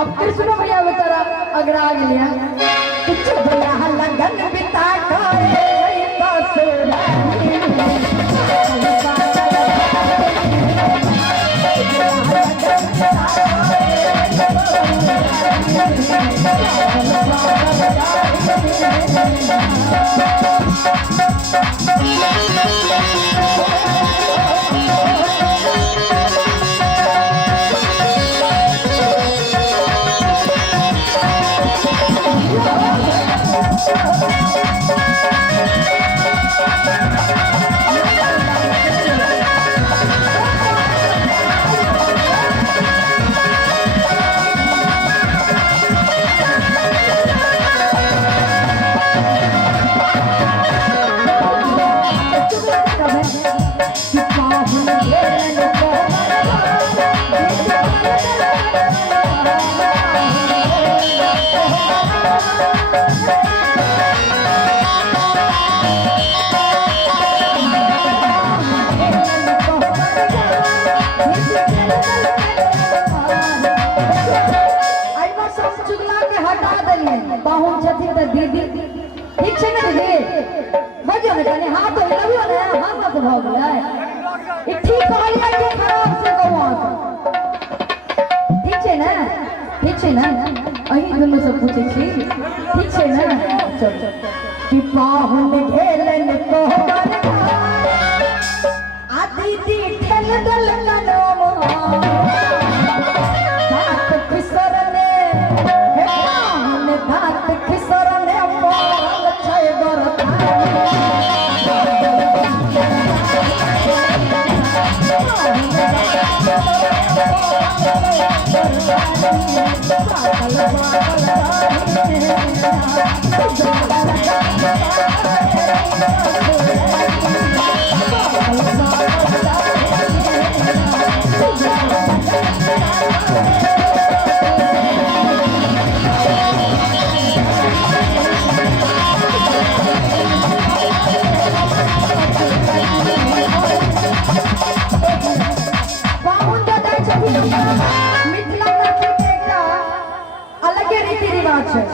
अब कृष्ण भैया बेचारा अगरा गया कुछ भैया लगन बिता करे तो पाहुन छथिन त दीदी ठीक छै ने दीदी बजियो ने कने हाथ तो हिलबियो ने हाथ तो भ गेलै ई ठीक कहलियै कि खराब से कहू ठीक छै ने अही दुनू से पूछै छी ठीक छै ने चल कि पाहुन घेलन को आ दीदी ठेल दल कनो बात किसरने बात खिसरने मोल छै बरता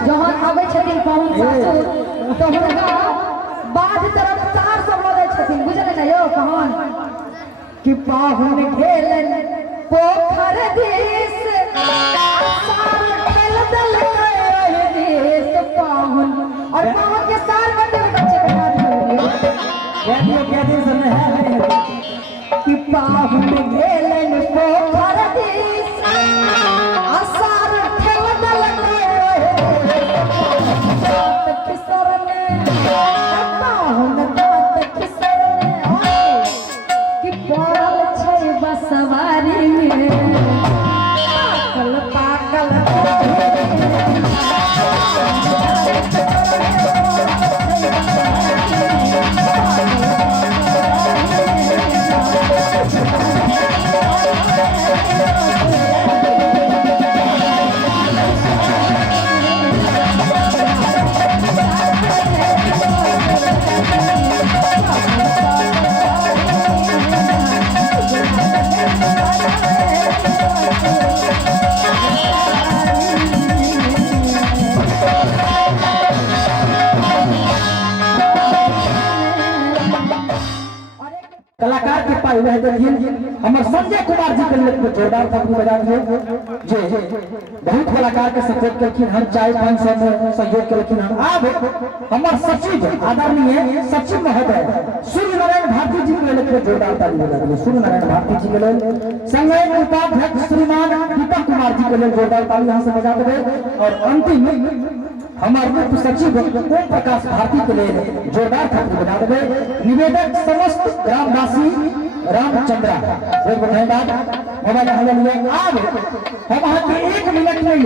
जहाँ आवे छथिन पाहुन सासुर तो हुनका बाध तरफ चार सब लगे छथिन बुझल है यो कहान कि पाहुन घेलन पोखर देश सार खेल दल रहे देश पाहुन और पाहुन के सार बच्चे बना दिए क्या दिन समय है कि पाहुन घेलन पोखर देश आसार खेल दल सवारी में पागल कलाकार के पाई हुए देखिए हमारे संजय कुमार जी के लिए जोरदार ताली बजाएंगे जे बहुत कलाकार के सपोर्ट करके हम 4-5 में सहयोग करके हम अब हमारे सचिव आदरणीय सचिव महोदय सूर्य नारायण भारती जी के लिए जोरदार ताली बजाएंगे सूर्य नारायण भारती जी के लिए संघ उपाध्यक्ष श्रीमान दीपक कुमार जी के लिए जोरदार ताली यहाँ से बजा देंगे और अंतिम हमारे उप सचिव ओम प्रकाश भारती के लिए जोरदार ताली बजा देंगे निवेदक समस्त ग्रामवासी रामचंद्रा धन्यवाद मोबाइल हम अब हम 1 मिनट में